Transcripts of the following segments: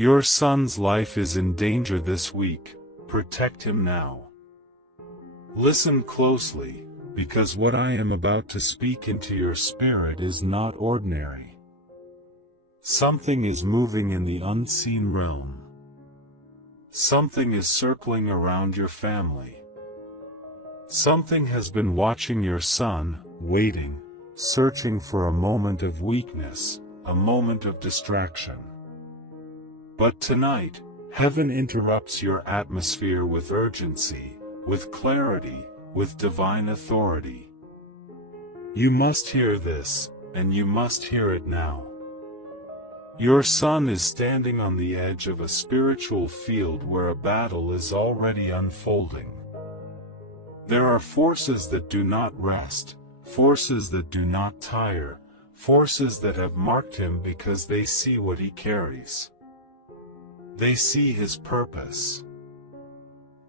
Your son's life is in danger this week. Protect him now. Listen closely, because what I am about to speak into your spirit is not ordinary. Something is moving in the unseen realm. Something is circling around your family. Something has been watching your son, waiting, searching for a moment of weakness, a moment of distraction. But tonight, heaven interrupts your atmosphere with urgency, with clarity, with divine authority. You must hear this, and you must hear it now. Your son is standing on the edge of a spiritual field where a battle is already unfolding. There are forces that do not rest, forces that do not tire, forces that have marked him because they see what he carries. They see his purpose.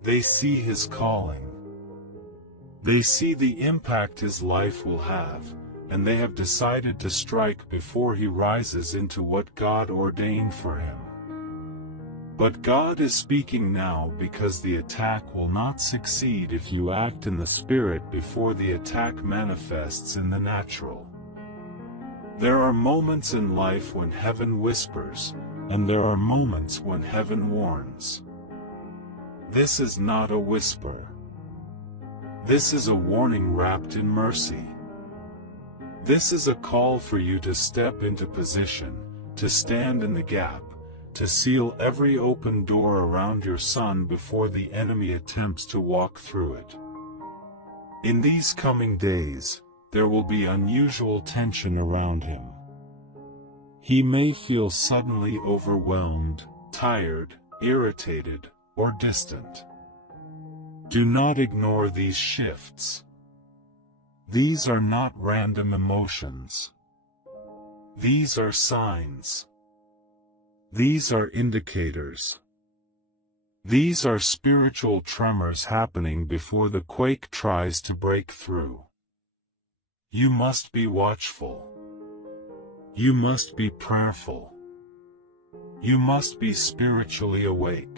They see his calling. They see the impact his life will have, and they have decided to strike before he rises into what God ordained for him. But God is speaking now because the attack will not succeed if you act in the Spirit before the attack manifests in the natural. There are moments in life when heaven whispers, and there are moments when heaven warns. This is not a whisper. This is a warning wrapped in mercy. This is a call for you to step into position, to stand in the gap, to seal every open door around your son before the enemy attempts to walk through it. In these coming days, there will be unusual tension around him. He may feel suddenly overwhelmed, tired, irritated, or distant. Do not ignore these shifts. These are not random emotions. These are signs. These are indicators. These are spiritual tremors happening before the quake tries to break through. You must be watchful. You must be prayerful. You must be spiritually awake.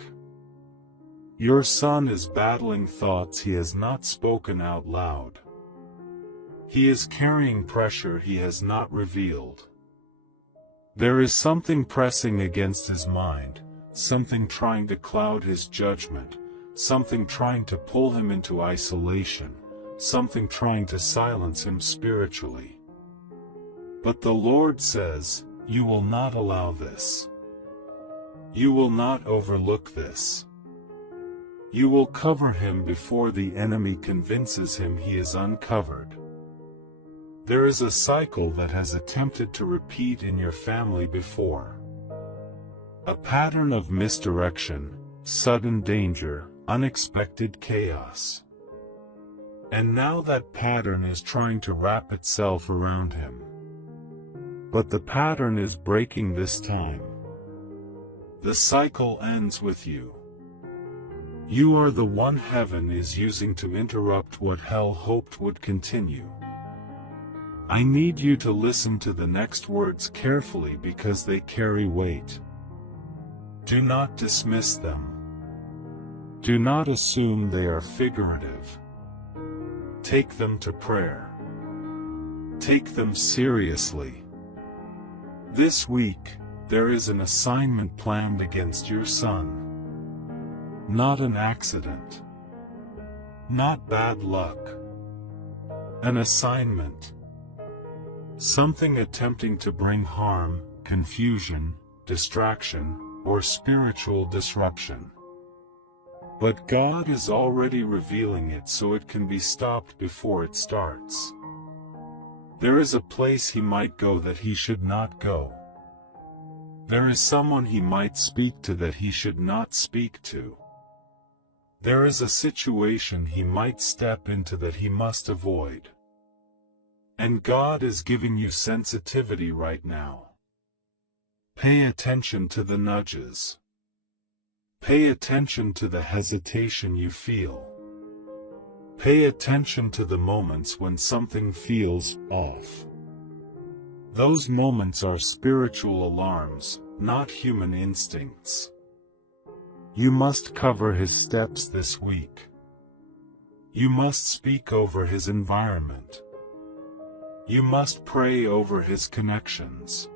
Your son is battling thoughts he has not spoken out loud. He is carrying pressure he has not revealed. There is something pressing against his mind, something trying to cloud his judgment, something trying to pull him into isolation, something trying to silence him spiritually. But the Lord says, you will not allow this. You will not overlook this. You will cover him before the enemy convinces him he is uncovered. There is a cycle that has attempted to repeat in your family before. A pattern of misdirection, sudden danger, unexpected chaos. And now that pattern is trying to wrap itself around him. But the pattern is breaking this time. The cycle ends with you. You are the one heaven is using to interrupt what hell hoped would continue. I need you to listen to the next words carefully because they carry weight. Do not dismiss them. Do not assume they are figurative. Take them to prayer. Take them seriously. This week, there is an assignment planned against your son. Not an accident. Not bad luck. An assignment. Something attempting to bring harm, confusion, distraction, or spiritual disruption. But God is already revealing it so it can be stopped before it starts. There is a place he might go that he should not go. There is someone he might speak to that he should not speak to. There is a situation he might step into that he must avoid. And God is giving you sensitivity right now. Pay attention to the nudges. Pay attention to the hesitation you feel. Pay attention to the moments when something feels off. Those moments are spiritual alarms, not human instincts. You must cover his steps this week. You must speak over his environment. You must pray over his connections.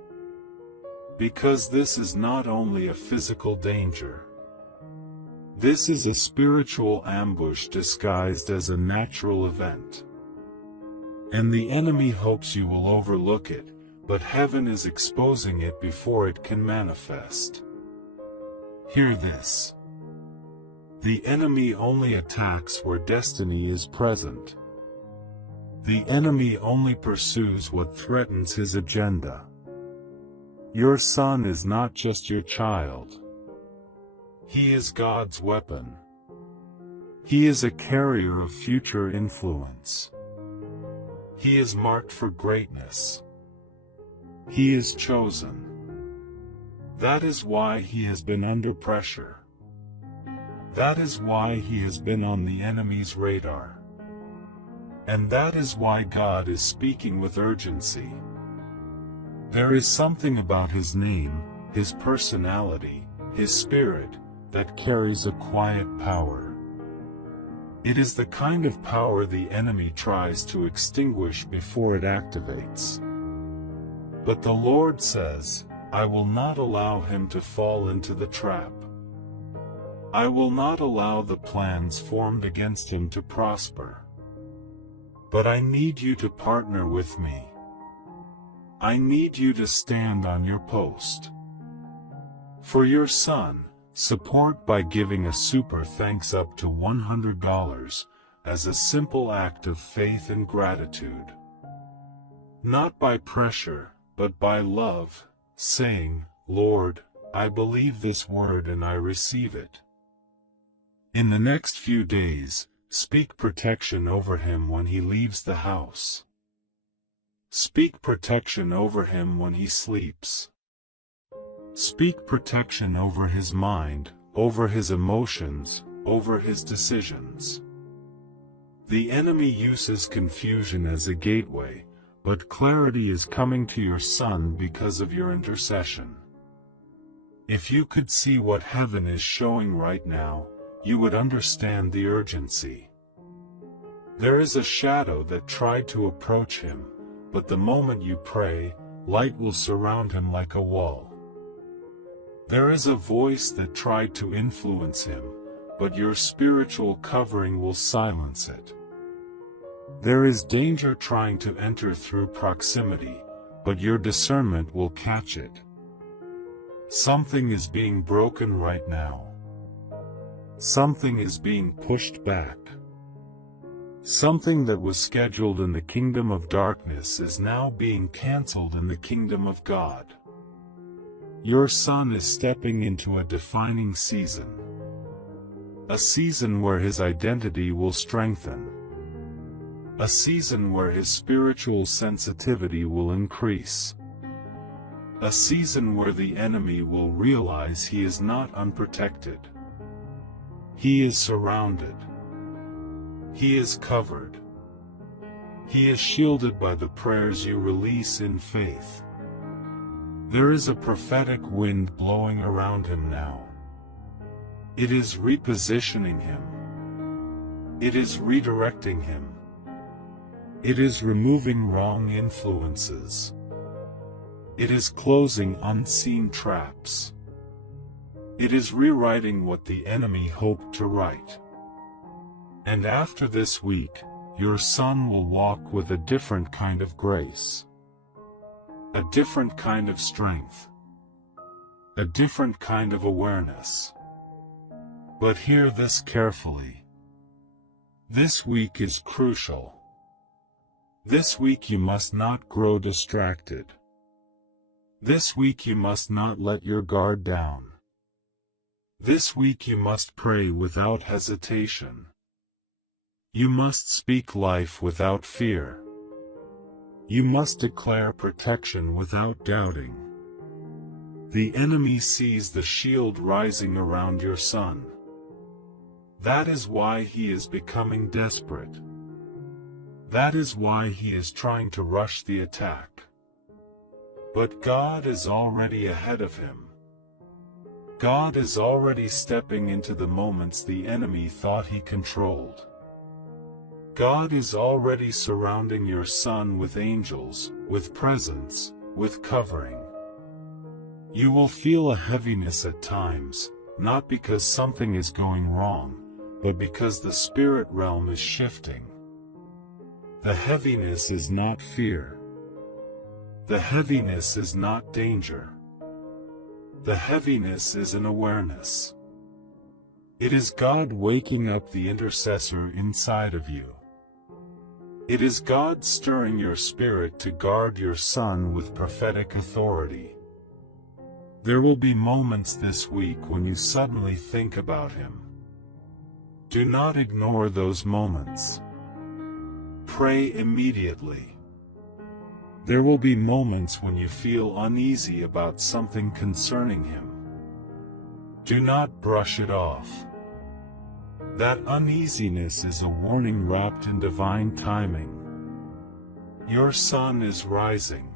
Because this is not only a physical danger. This is a spiritual ambush disguised as a natural event. And the enemy hopes you will overlook it, but heaven is exposing it before it can manifest. Hear this. The enemy only attacks where destiny is present. The enemy only pursues what threatens his agenda. Your son is not just your child. He is God's weapon. He is a carrier of future influence. He is marked for greatness. He is chosen. That is why he has been under pressure. That is why he has been on the enemy's radar. And that is why God is speaking with urgency. There is something about his name, his personality, his spirit, that carries a quiet power. It is the kind of power the enemy tries to extinguish before it activates. But the Lord says, I will not allow him to fall into the trap. I will not allow the plans formed against him to prosper. But I need you to partner with me. I need you to stand on your post. For your son, support by giving a super thanks up to $100 as a simple act of faith and gratitude. Not by pressure, but by love, saying, Lord, I believe this word and I receive it. In the next few days, speak protection over him when he leaves the house. Speak protection over him when he sleeps. Speak protection over his mind, over his emotions, over his decisions. The enemy uses confusion as a gateway, but clarity is coming to your son because of your intercession. If you could see what heaven is showing right now, you would understand the urgency. There is a shadow that tried to approach him, but the moment you pray, light will surround him like a wall. There is a voice that tried to influence him, but your spiritual covering will silence it. There is danger trying to enter through proximity, but your discernment will catch it. Something is being broken right now. Something is being pushed back. Something that was scheduled in the kingdom of darkness is now being canceled in the kingdom of God. Your son is stepping into a defining season. A season where his identity will strengthen. A season where his spiritual sensitivity will increase. A season where the enemy will realize he is not unprotected. He is surrounded. He is covered. He is shielded by the prayers you release in faith. There is a prophetic wind blowing around him now. It is repositioning him. It is redirecting him. It is removing wrong influences. It is closing unseen traps. It is rewriting what the enemy hoped to write. And after this week, your son will walk with a different kind of grace. A different kind of strength. A different kind of awareness. But hear this carefully. This week is crucial. This week you must not grow distracted. This week you must not let your guard down. This week you must pray without hesitation. You must speak life without fear. You must declare protection without doubting. The enemy sees the shield rising around your son. That is why he is becoming desperate. That is why he is trying to rush the attack. But God is already ahead of him, God is already stepping into the moments the enemy thought he controlled. God is already surrounding your son with angels, with presence, with covering. You will feel a heaviness at times, not because something is going wrong, but because the spirit realm is shifting. The heaviness is not fear. The heaviness is not danger. The heaviness is an awareness. It is God waking up the intercessor inside of you. It is God stirring your spirit to guard your son with prophetic authority. There will be moments this week when you suddenly think about him. Do not ignore those moments. Pray immediately. There will be moments when you feel uneasy about something concerning him. Do not brush it off. That uneasiness is a warning wrapped in divine timing. Your son is rising.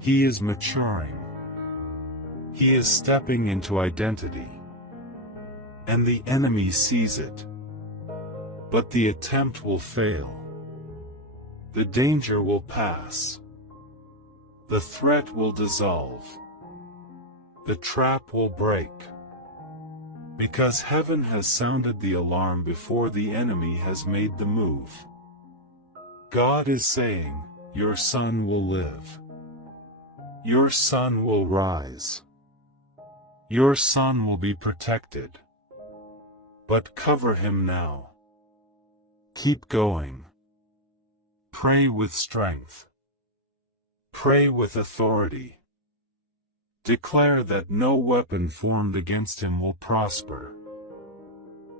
He is maturing. He is stepping into identity. And the enemy sees it. But the attempt will fail. The danger will pass. The threat will dissolve. The trap will break. Because heaven has sounded the alarm before the enemy has made the move. God is saying, your son will live. Your son will rise. Your son will be protected. But cover him now. Keep going. Pray with strength. Pray with authority. Declare that no weapon formed against him will prosper.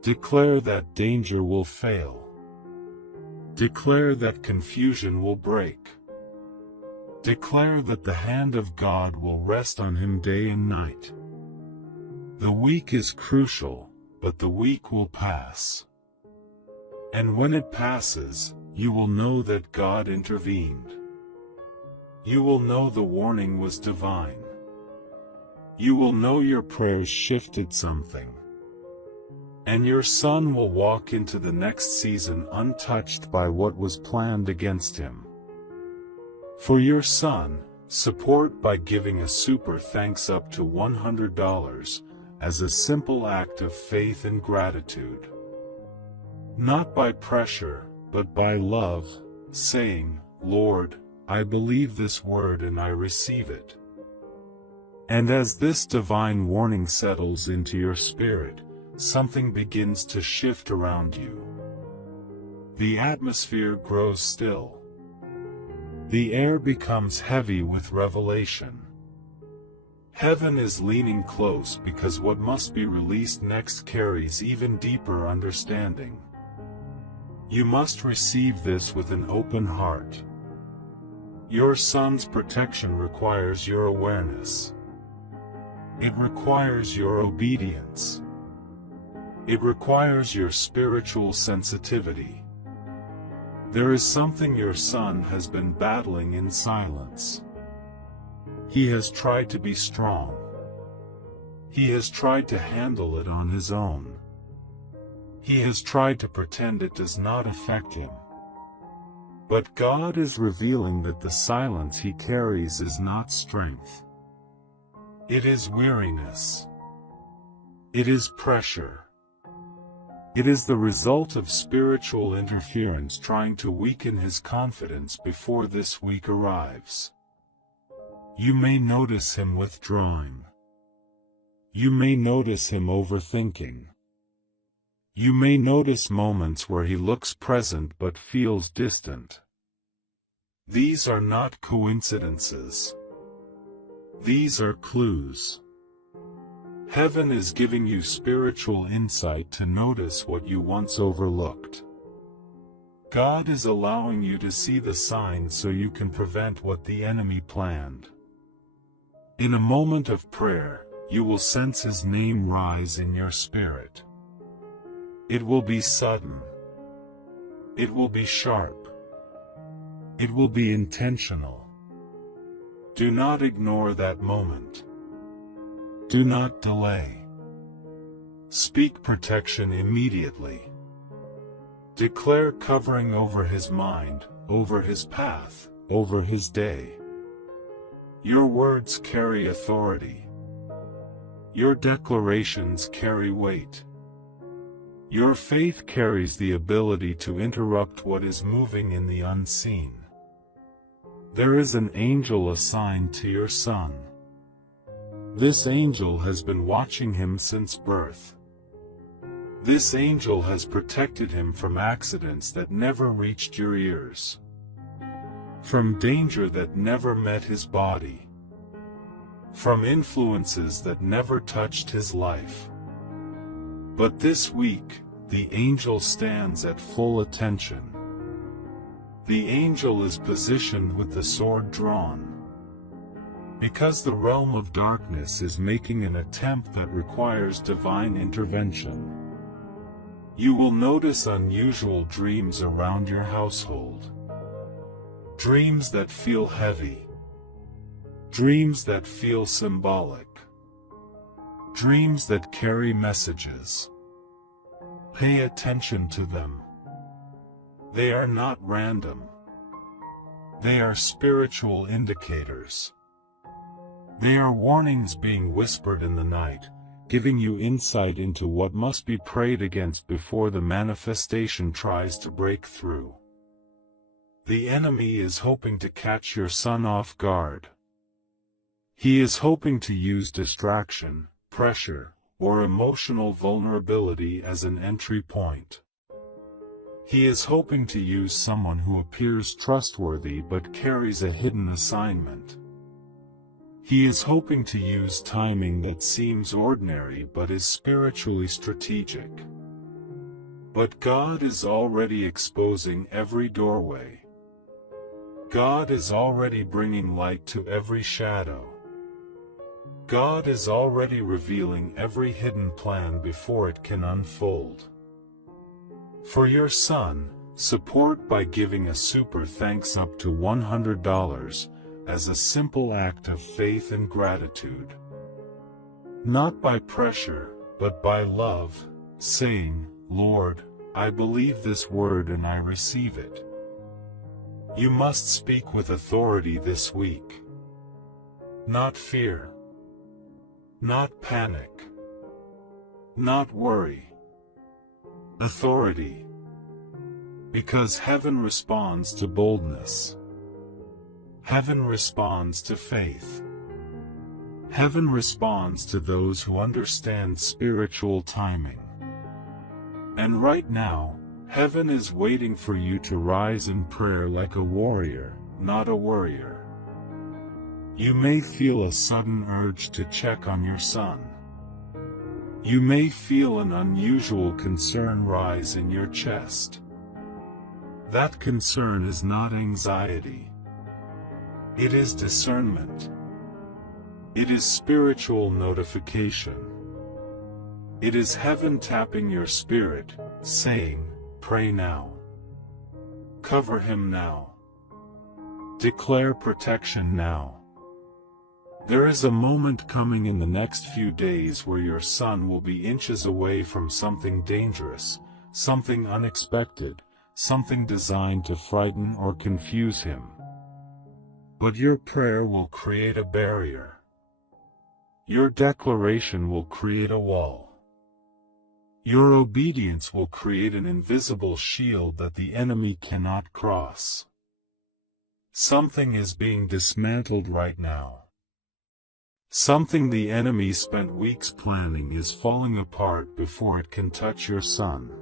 Declare that danger will fail. Declare that confusion will break. Declare that the hand of God will rest on him day and night. The week is crucial, but the week will pass. And when it passes, you will know that God intervened. You will know the warning was divine. You will know your prayers shifted something. And your son will walk into the next season untouched by what was planned against him. For your son, support by giving a super thanks up to $100 as a simple act of faith and gratitude. Not by pressure, but by love, saying, Lord, I believe this word and I receive it. And as this divine warning settles into your spirit, something begins to shift around you. The atmosphere grows still. The air becomes heavy with revelation. Heaven is leaning close because what must be released next carries even deeper understanding. You must receive this with an open heart. Your son's protection requires your awareness. It requires your obedience. It requires your spiritual sensitivity. There is something your son has been battling in silence. He has tried to be strong. He has tried to handle it on his own. He has tried to pretend it does not affect him. But God is revealing that the silence he carries is not strength. It is weariness. It is pressure. It is the result of spiritual interference trying to weaken his confidence before this week arrives. You may notice him withdrawing. You may notice him overthinking. You may notice moments where he looks present but feels distant. These are not coincidences. These are clues. Heaven is giving you spiritual insight to notice what you once overlooked. God is allowing you to see the signs so you can prevent what the enemy planned. In a moment of prayer, you will sense his name rise in your spirit. It will be sudden. It will be sharp. It will be intentional. Do not ignore that moment. Do not delay. Speak protection immediately. Declare covering over his mind, over his path, over his day. Your words carry authority. Your declarations carry weight. Your faith carries the ability to interrupt what is moving in the unseen. There is an angel assigned to your son. This angel has been watching him since birth. This angel has protected him from accidents that never reached your ears, from danger that never met his body, from influences that never touched his life. But this week, the angel stands at full attention. The angel is positioned with the sword drawn, because the realm of darkness is making an attempt that requires divine intervention. You will notice unusual dreams around your household. Dreams that feel heavy. Dreams that feel symbolic. Dreams that carry messages. Pay attention to them. They are not random. They are spiritual indicators. They are warnings being whispered in the night, giving you insight into what must be prayed against before the manifestation tries to break through. The enemy is hoping to catch your son off guard. He is hoping to use distraction, pressure, or emotional vulnerability as an entry point. He is hoping to use someone who appears trustworthy but carries a hidden assignment. He is hoping to use timing that seems ordinary but is spiritually strategic. But God is already exposing every doorway. God is already bringing light to every shadow. God is already revealing every hidden plan before it can unfold. For your son, support by giving a super thanks up to $100 as a simple act of faith and gratitude. Not by pressure, but by love, saying, Lord, I believe this word and I receive it. You must speak with authority this week. Not fear. Not panic. Not worry. Authority. Because heaven responds to boldness. Heaven responds to faith. Heaven responds to those who understand spiritual timing. And right now, heaven is waiting for you to rise in prayer like a warrior, not a worrier. You may feel a sudden urge to check on your son. You may feel an unusual concern rise in your chest. That concern is not anxiety. It is discernment. It is spiritual notification. It is heaven tapping your spirit, saying, pray now. Cover him now. Declare protection now. There is a moment coming in the next few days where your son will be inches away from something dangerous, something unexpected, something designed to frighten or confuse him. But your prayer will create a barrier. Your declaration will create a wall. Your obedience will create an invisible shield that the enemy cannot cross. Something is being dismantled right now. Something the enemy spent weeks planning is falling apart before it can touch your son.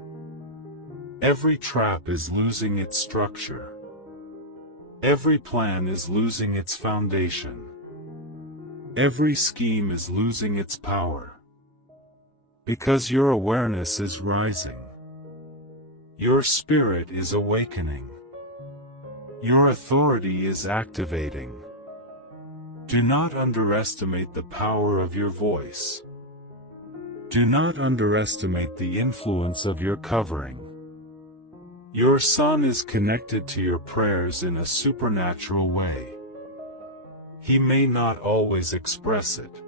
Every trap is losing its structure. Every plan is losing its foundation. Every scheme is losing its power. Because your awareness is rising. Your spirit is awakening. Your authority is activating. Do not underestimate the power of your voice. Do not underestimate the influence of your covering. Your son is connected to your prayers in a supernatural way. He may not always express it.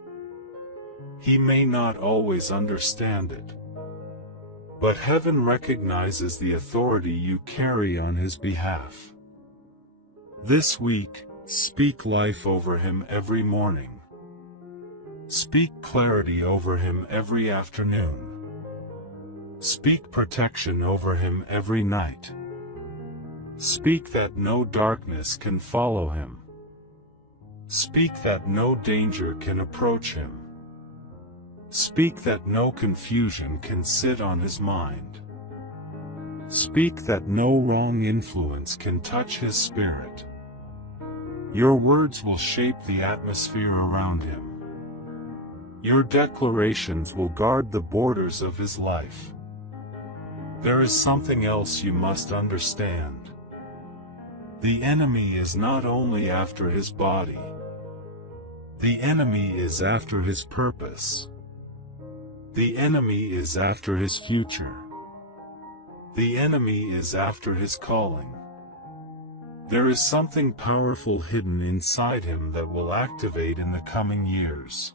He may not always understand it, but heaven recognizes the authority you carry on his behalf. This week, speak life over him every morning. Speak clarity over him every afternoon. Speak protection over him every night. Speak that no darkness can follow him. Speak that no danger can approach him. Speak that no confusion can sit on his mind. Speak that no wrong influence can touch his spirit. Your words will shape the atmosphere around him. Your declarations will guard the borders of his life. There is something else you must understand. The enemy is not only after his body. The enemy is after his purpose. The enemy is after his future. The enemy is after his calling. There is something powerful hidden inside him that will activate in the coming years.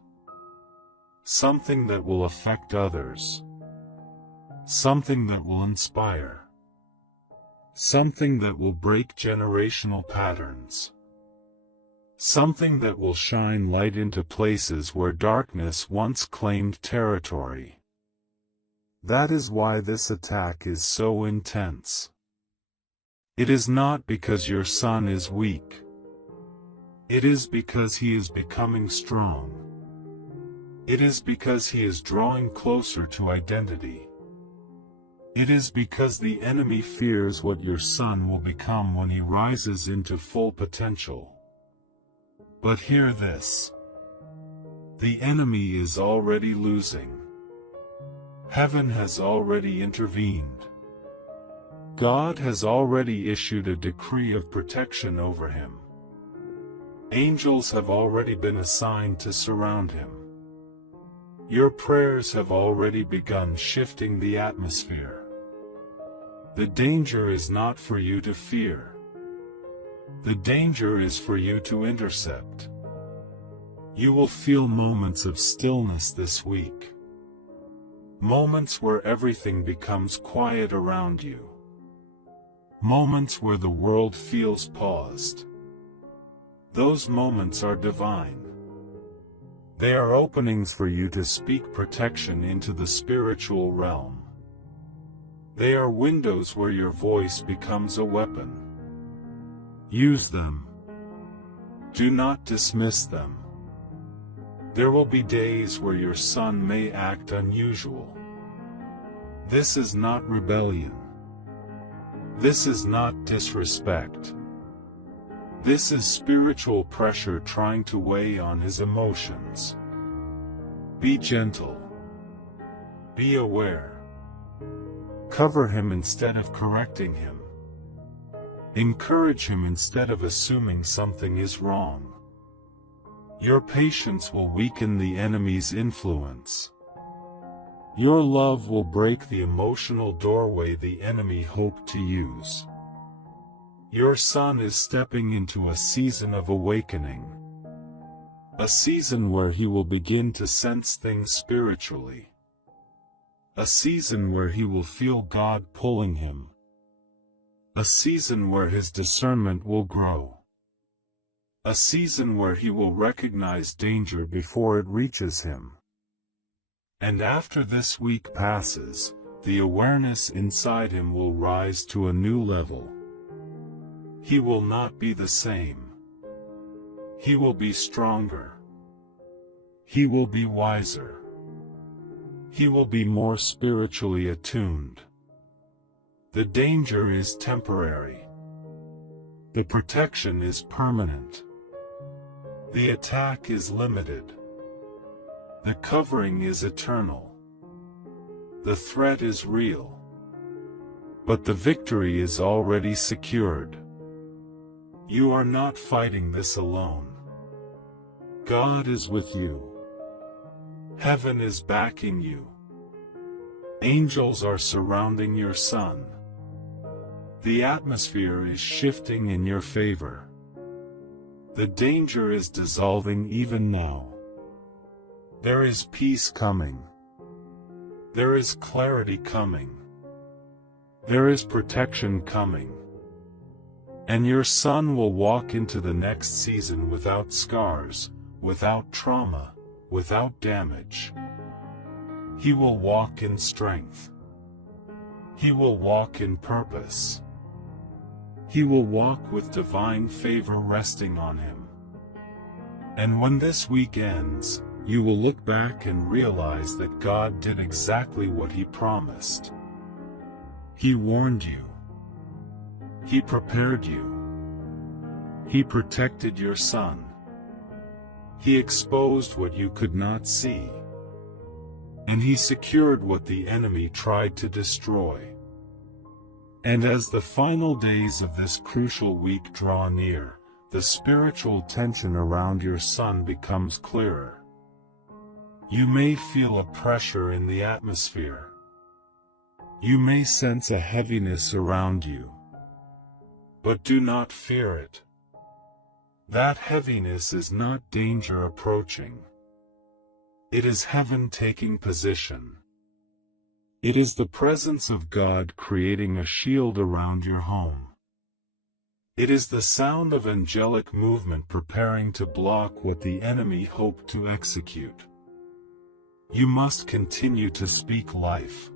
Something that will affect others. Something that will inspire. Something that will break generational patterns. Something that will shine light into places where darkness once claimed territory. That is why this attack is so intense. It is not because your son is weak. It is because he is becoming strong. It is because he is drawing closer to identity. It is because the enemy fears what your son will become when he rises into full potential. But hear this. The enemy is already losing. Heaven has already intervened. God has already issued a decree of protection over him. Angels have already been assigned to surround him. Your prayers have already begun shifting the atmosphere. The danger is not for you to fear. The danger is for you to intercept. You will feel moments of stillness this week. Moments where everything becomes quiet around you. Moments where the world feels paused. Those moments are divine. They are openings for you to speak protection into the spiritual realm. They are windows where your voice becomes a weapon. Use them. Do not dismiss them. There will be days where your son may act unusual. This is not rebellion. This is not disrespect. This is spiritual pressure trying to weigh on his emotions. Be gentle. Be aware. Cover him instead of correcting him. Encourage him instead of assuming something is wrong. Your patience will weaken the enemy's influence. Your love will break the emotional doorway the enemy hoped to use. Your son is stepping into a season of awakening. A season where he will begin to sense things spiritually. A season where he will feel God pulling him. A season where his discernment will grow. A season where he will recognize danger before it reaches him. And after this week passes, the awareness inside him will rise to a new level. He will not be the same. He will be stronger. He will be wiser. He will be more spiritually attuned. The danger is temporary. The protection is permanent. The attack is limited. The covering is eternal. The threat is real. But the victory is already secured. You are not fighting this alone. God is with you. Heaven is backing you. Angels are surrounding your son. The atmosphere is shifting in your favor. The danger is dissolving even now. There is peace coming. There is clarity coming. There is protection coming. And your son will walk into the next season without scars, without trauma, without damage. He will walk in strength. He will walk in purpose. He will walk with divine favor resting on him. And when this week ends, you will look back and realize that God did exactly what He promised. He warned you. He prepared you. He protected your son. He exposed what you could not see. And He secured what the enemy tried to destroy. And as the final days of this crucial week draw near, the spiritual tension around your son becomes clearer. You may feel a pressure in the atmosphere. You may sense a heaviness around you. But do not fear it. That heaviness is not danger approaching. It is heaven taking position. It is the presence of God creating a shield around your home. It is the sound of angelic movement preparing to block what the enemy hoped to execute. You must continue to speak life.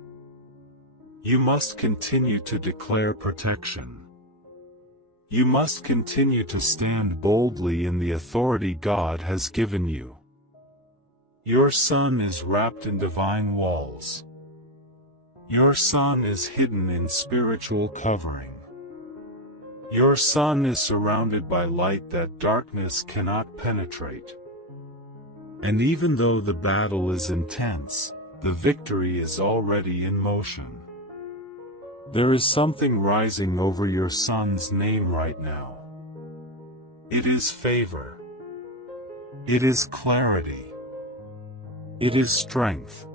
You must continue to declare protection. You must continue to stand boldly in the authority God has given you. Your son is wrapped in divine walls. Your son is hidden in spiritual covering. Your son is surrounded by light that darkness cannot penetrate. And even though the battle is intense, the victory is already in motion. There is something rising over your son's name right now. It is favor. It is clarity. It is strength.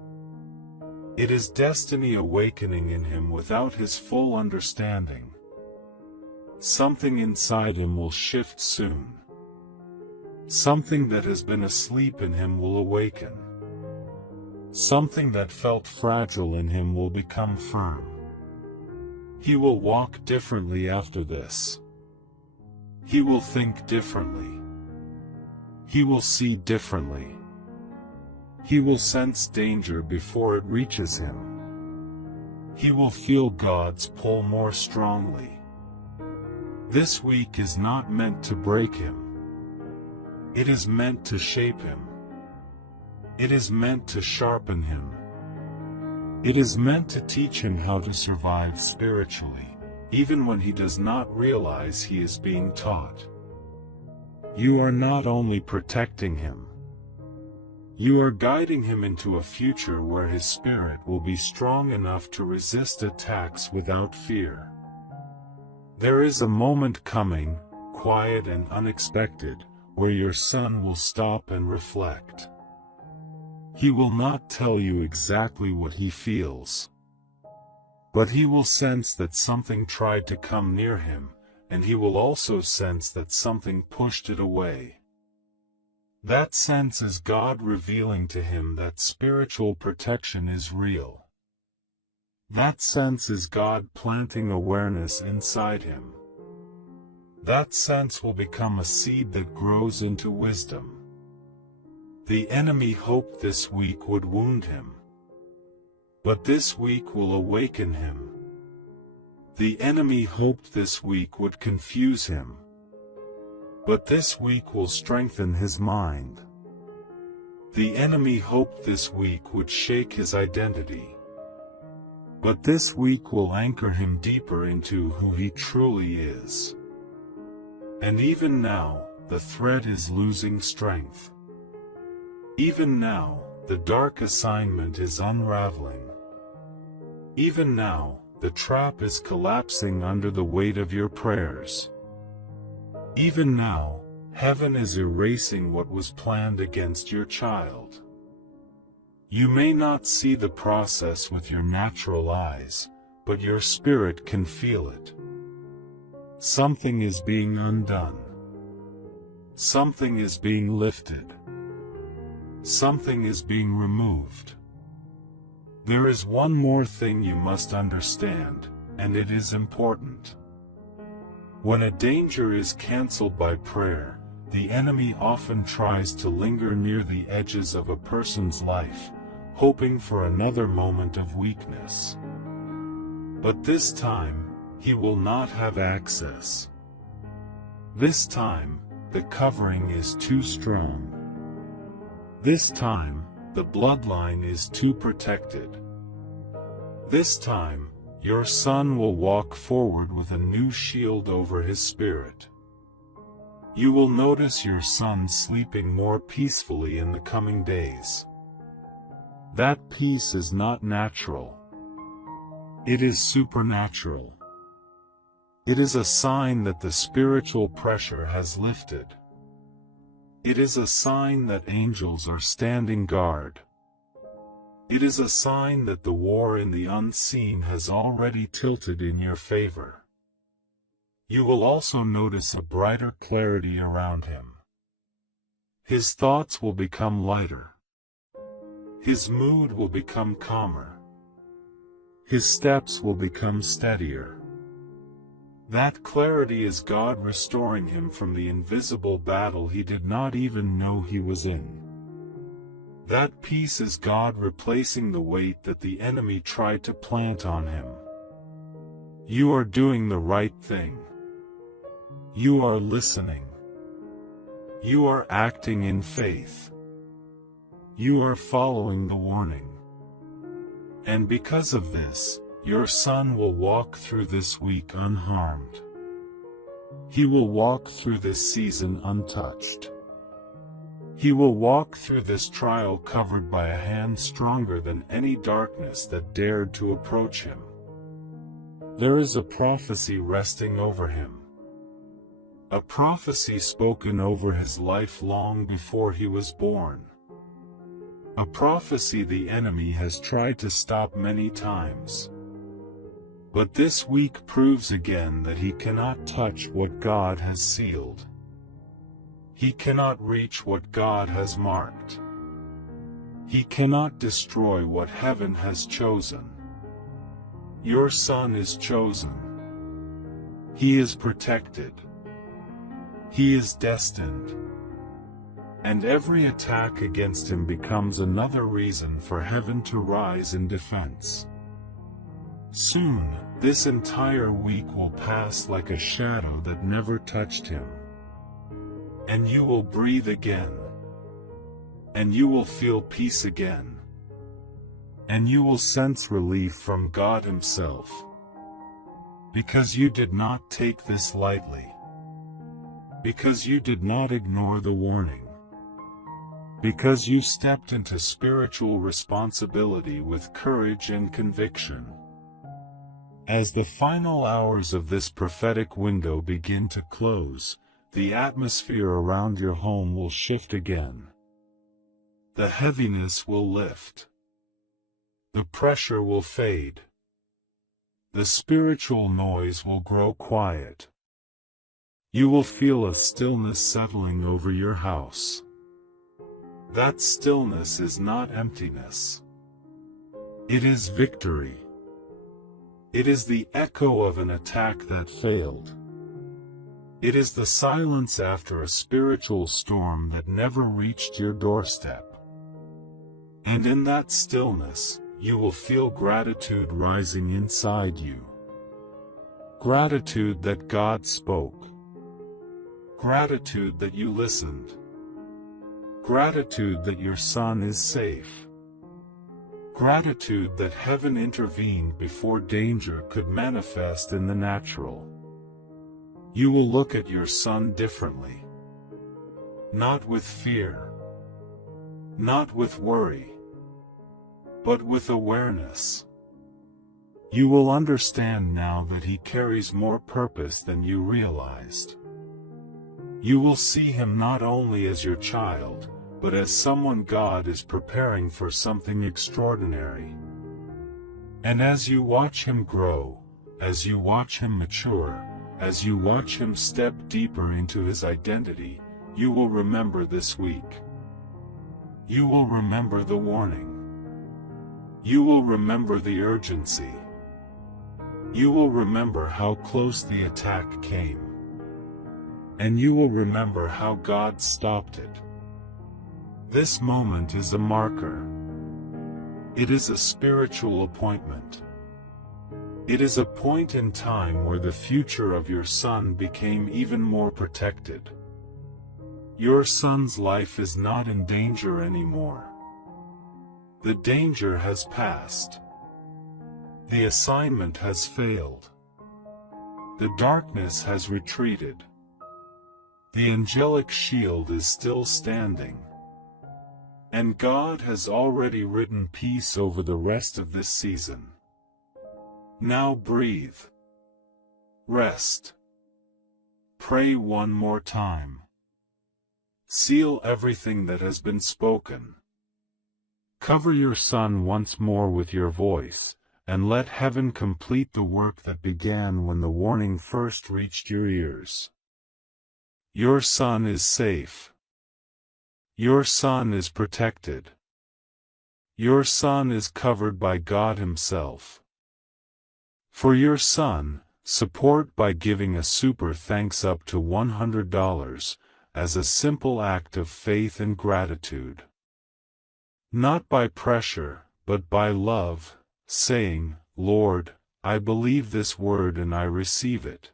It is destiny awakening in him without his full understanding. Something inside him will shift soon. Something that has been asleep in him will awaken. Something that felt fragile in him will become firm. He will walk differently after this. He will think differently. He will see differently. He will sense danger before it reaches him. He will feel God's pull more strongly. This week is not meant to break him. It is meant to shape him. It is meant to sharpen him. It is meant to teach him how to survive spiritually, even when he does not realize he is being taught. You are not only protecting him, you are guiding him into a future where his spirit will be strong enough to resist attacks without fear. There is a moment coming, quiet and unexpected, where your son will stop and reflect. He will not tell you exactly what he feels, but he will sense that something tried to come near him, and he will also sense that something pushed it away. That sense is God revealing to him that spiritual protection is real. That sense is God planting awareness inside him. That sense will become a seed that grows into wisdom. The enemy hoped this week would wound him, but this week will awaken him. The enemy hoped this week would confuse him, but this week will strengthen his mind. The enemy hoped this week would shake his identity, but this week will anchor him deeper into who he truly is. And even now, the thread is losing strength. Even now, the dark assignment is unraveling. Even now, the trap is collapsing under the weight of your prayers. Even now, heaven is erasing what was planned against your child. You may not see the process with your natural eyes, but your spirit can feel it. Something is being undone. Something is being lifted. something is being removed. There is one more thing you must understand, and it is important. When a danger is canceled by prayer, the enemy often tries to linger near the edges of a person's life, hoping for another moment of weakness. But this time, he will not have access. This time, the covering is too strong. This time, the bloodline is too protected. This time, your son will walk forward with a new shield over his spirit. You will notice your son sleeping more peacefully in the coming days. That peace is not natural. It is supernatural. It is a sign that the spiritual pressure has lifted. It is a sign that angels are standing guard. It is a sign that the war in the unseen has already tilted in your favor. You will also notice a brighter clarity around him. His thoughts will become lighter. His mood will become calmer. His steps will become steadier. That clarity is God restoring him from the invisible battle he did not even know he was in. That peace is God replacing the weight that the enemy tried to plant on him. You are doing the right thing. You are listening. You are acting in faith. You are following the warning. And because of this, your son will walk through this week unharmed. He will walk through this season untouched. He will walk through this trial covered by a hand stronger than any darkness that dared to approach him. There is a prophecy resting over him. A prophecy spoken over his life long before he was born. A prophecy the enemy has tried to stop many times. But this week proves again that he cannot touch what God has sealed. He cannot reach what God has marked. He cannot destroy what heaven has chosen. Your son is chosen. He is protected. He is destined. And every attack against him becomes another reason for heaven to rise in defense. Soon, this entire week will pass like a shadow that never touched him. And you will breathe again. And you will feel peace again. And you will sense relief from God Himself. Because you did not take this lightly. Because you did not ignore the warning. Because you stepped into spiritual responsibility with courage and conviction. As the final hours of this prophetic window begin to close, the atmosphere around your home will shift again. The heaviness will lift. The pressure will fade. The spiritual noise will grow quiet. You will feel a stillness settling over your house. That stillness is not emptiness. It is victory. It is the echo of an attack that failed. It is the silence after a spiritual storm that never reached your doorstep. And in that stillness, you will feel gratitude rising inside you. Gratitude that God spoke. Gratitude that you listened. Gratitude that your son is safe. Gratitude that heaven intervened before danger could manifest in the natural. You will look at your son differently. Not with fear. Not with worry. But with awareness. You will understand now that he carries more purpose than you realized. You will see him not only as your child, but as someone God is preparing for something extraordinary. And as you watch him grow, as you watch him mature, as you watch him step deeper into his identity, you will remember this week. You will remember the warning. You will remember the urgency. You will remember how close the attack came. And you will remember how God stopped it. This moment is a marker. It is a spiritual appointment. It is a point in time where the future of your son became even more protected. Your son's life is not in danger anymore. The danger has passed. The assignment has failed. The darkness has retreated. The angelic shield is still standing. And God has already written peace over the rest of this season. Now breathe. Rest. Pray one more time. Seal everything that has been spoken. Cover your son once more with your voice, and let heaven complete the work that began when the warning first reached your ears. Your son is safe. Your son is protected. Your son is covered by God Himself. For your son, support by giving a super thanks up to $100, as a simple act of faith and gratitude. Not by pressure, but by love, saying, Lord, I believe this word and I receive it.